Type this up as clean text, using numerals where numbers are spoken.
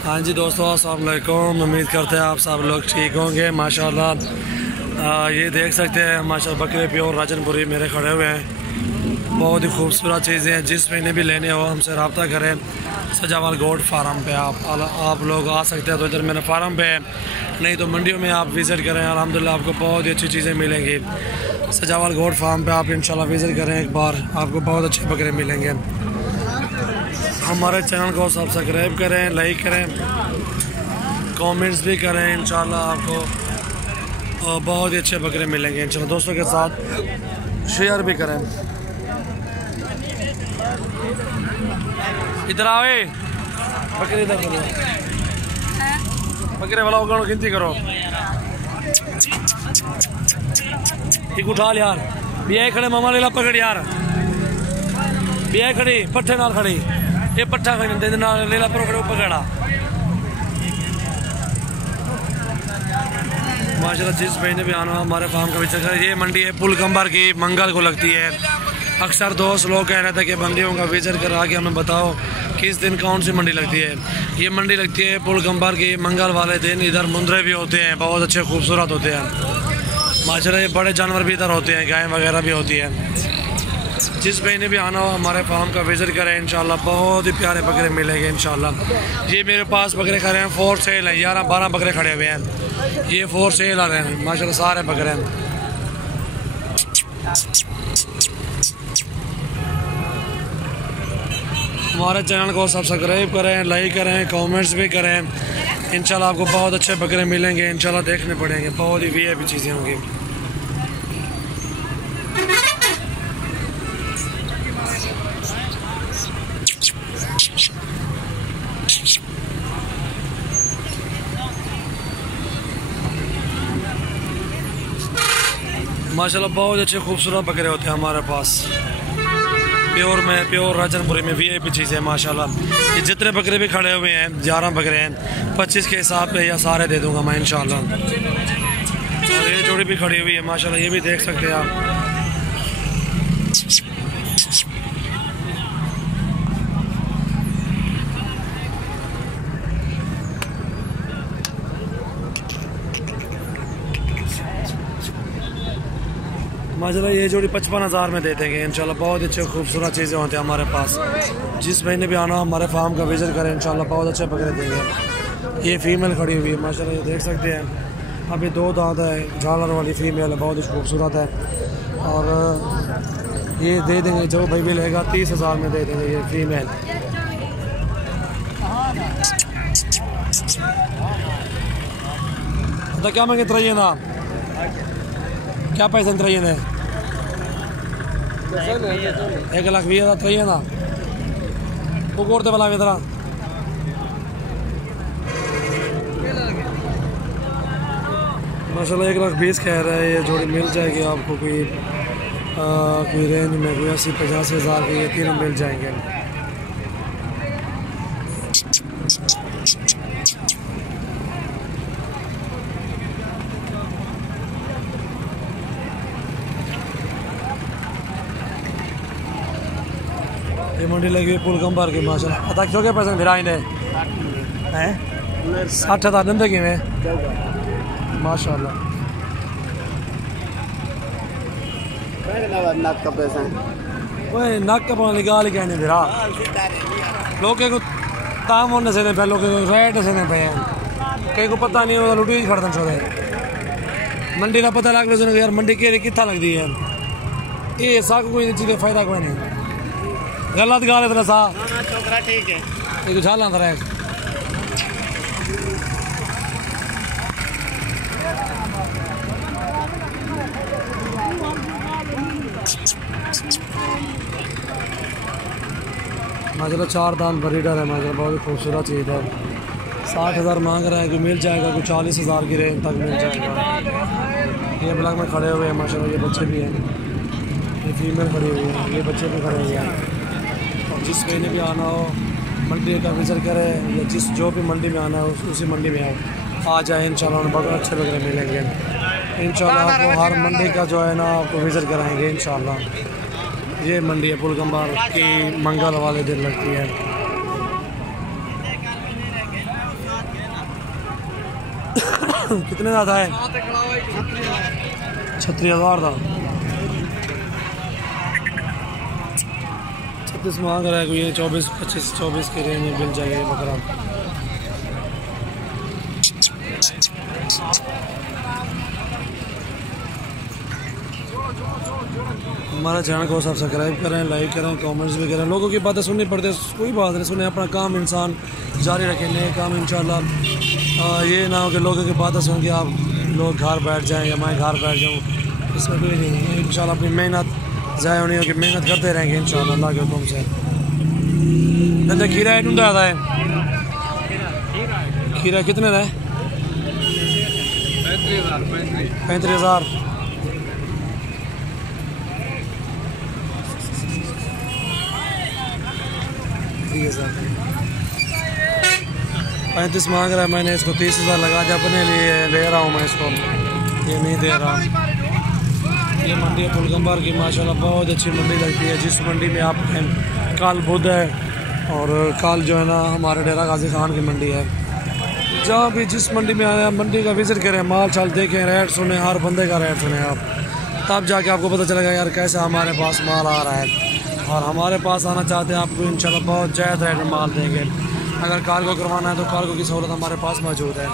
हाँ जी दोस्तों, अस्सलाम वालेकुम। उम्मीद करते हैं आप सब लोग ठीक होंगे माशाल्लाह। ये देख सकते हैं माशाल्लाह बकरे प्योर राजनपुरी मेरे खड़े हुए हैं। बहुत ही खूबसूरत चीज़ें हैं। जिस महीने भी लेने हो हमसे रब्ता करें। सजावाल गोट फार्म पे आप लोग आ सकते हैं तो इधर मेरे फार्म पे है, नहीं तो मंडियों में आप विज़िट करें। अल्हम्दुलिल्लाह आपको बहुत ही अच्छी चीज़ें मिलेंगी। सजावाल गोट फार्म पे आप इंशाल्लाह विज़िट करें एक बार, आपको बहुत अच्छे बकरे मिलेंगे। हमारे चैनल को सब्सक्राइब करें, लाइक करें, कमेंट्स भी करें। इंशाल्लाह आपको बहुत ही अच्छे बकरे मिलेंगे। इंशाल्लाह दोस्तों के साथ शेयर भी करें। इधर आवे बकरे, इधर करो बकरे वाला होगा, गिनती करो। एक उठा यार, बिया खड़े मामा लेला पकड़ यार, बिया खड़ी पट्ठे नाल खड़ी, ये पट्ठा खड़ी लेला पकड़ो पकड़ा। माशाल्लाह जिस भाई ने भी आना हमारे फार्म का विजिट करें। ये मंडी है पुलकंबर की, मंगल को लगती है। अक्सर दोस्त लोग कह रहे थे कि मंडियों का विजिट करा के हमें बताओ किस दिन कौन सी मंडी लगती है। ये मंडी लगती है पुलकंबर की मंगल वाले दिन। इधर मुंदरे भी होते हैं, बहुत अच्छे खूबसूरत होते हैं माशाल्लाह। ये बड़े जानवर भी इधर होते हैं, गाय वगैरह भी होती है। जिस भाई ने भी आना हो हमारे फार्म का विजिट करें। इंशाल्लाह बहुत ही प्यारे बकरे मिलेंगे इंशाल्लाह। ये मेरे पास बकरे खड़े हैं, 4 सेल हैं, 11-12 बकरे खड़े हुए हैं। ये 4 सेल आ रहे हैं माशाल्लाह, सारे बकरे हैं। हमारे चैनल को सब्सक्राइब करें, लाइक करें, कमेंट्स भी करें। इंशाल्लाह आपको बहुत अच्छे बकरे मिलेंगे। इंशाल्लाह देखने पड़ेंगे, बहुत ही वीआईपी चीज़ें होंगी। माशाल्लाह बहुत अच्छे खूबसूरत बकरे होते हैं हमारे पास। प्योर राजनपुरी में वीआईपी चीज़ है माशाल्लाह। ये जितने बकरे भी खड़े हुए हैं, 11 बकरे हैं, 25 के हिसाब पे या सारे दे दूंगा मैं इंशाल्लाह। और ये जोड़ी भी खड़ी हुई है माशाल्लाह, ये भी देख सकते हैं आप। माशाल्लाह ये जोड़ी 55,000 में दे देंगे इंशाल्लाह। बहुत अच्छे खूबसूरत चीज़ें होती हैं हमारे पास। जिस महीने भी आना हमारे फार्म का विजिट करें इंशाल्लाह बहुत अच्छे बकरे देंगे। ये फीमेल खड़ी हुई है माशाल्लाह, ये देख सकते हैं। अभी 2 दांत है, झालर वाली फीमेल है, बहुत ही खूबसूरत है। और ये दे देंगे, जो भाई भी लेगा 30,000 में दे देंगे ये फीमेल। तो क्या मांगे त्रय ना, क्या पैसा त्रय ने 1,20,000 त्रय ना वो कोरते वाला इधर माशाल्लाह 1,20,000 कह रहा है। ये जोड़ी मिल जाएगी आपको कोई रेंज में, कोई 80-85,000 के ये तीनों मिल जाएंगे। ये मंडी लगी पुलकंबर की माशाल्लाह। पता क्यों क्या पैसे मेरा इन्हें हैं 60,000 जिंदगी में माशाल्लाह। नाक का पैसा वही नाक का पानी गाल ही कहने मेरा लोग को ताम होने से पे, लोग रेट से पे हैं, कहीं को पता नहीं होता लुटी खड़ता छोड़े। मंडी का पता लग रहा यार मंडी केरी कितना लगती है। ये साग कोई चीज़ फायदा कोई नहीं, गलत गाल इतना सा छोकरा ठीक है। एक झाल अंदर है। माशाल्लाह 4 दांत ब्रीडर है माशाल्लाह, बहुत ही खूबसूरत चीज़ है। 60,000 मांग रहा है, कोई मिल जाएगा, कोई 40,000 की रेंज तक मिल जाएगा। ये ब्लॉक में खड़े हुए हैं माशाल्लाह, ये बच्चे भी हैं, ये फीमेल खड़ी हुई है, ये बच्चे भी खड़े हुए हैं। और जिस महीने भी आना हो मंडी का विजिट करें, या जो भी मंडी में आना है उसी मंडी में आ जाए इंशाल्लाह। उन्हें बहुत अच्छे बकरे मिलेंगे इंशाल्लाह। आपको हर मंडी का जो है ना आपको विजिट कराएंगे इंशाल्लाह। ये मंडी है पुलकंबर की, मंगल वाले दिन लगती है। कितने ज़्यादा है? 36,000 था। 36 मांग रहा है कोई, 24 के रेंज में मिल जाएगा ये बकरा। हमारा चैनल को सब्सक्राइब करें, लाइक करें, कमेंट्स भी करें। लोगों की बातें सुननी पड़ती है, कोई बात नहीं, सुने, अपना काम इंसान जारी रखें, नए काम इंशाल्लाह। ये ना हो कि लोगों की बातें सुन के आप लोग घर बैठ जाएं या मैं घर बैठ जाऊँ, इसमें कोई नहीं है। इंशाल्लाह अपनी मेहनत ज़ाया होनी होगी, मेहनत करते रहेंगे इंशाल्लाह अल्लाह के हुक्म से। धंधा खीरा है ढूंढा है, खीरा कितने का है? 35,000। ठीक है सर, 35 मांग रहा है, मैंने इसको 30,000 लगा दिया, अपने लिए ले रहा हूँ मैं इसको, ये नहीं दे रहा। ये मंडी है पुलकम्बर की, माशाल्लाह बहुत अच्छी मंडी लगती है। जिस मंडी में आप कल बुध है और कल जो है ना हमारे डेरा गाजी खान की मंडी है। जहाँ भी जिस मंडी में आया, मंडी का विजिट करें, माल चाल देखें, रेट सुने, हर बंदे का रेट सुने आप, तब जाके आपको पता चलेगा यार कैसा हमारे पास माल आ रहा है। और हमारे पास आना चाहते हैं आपको इंशाल्लाह बहुत जायज़ रेट में माल देंगे। अगर कार्गो करवाना है तो कार्गो की सहूलत हमारे पास मौजूद है।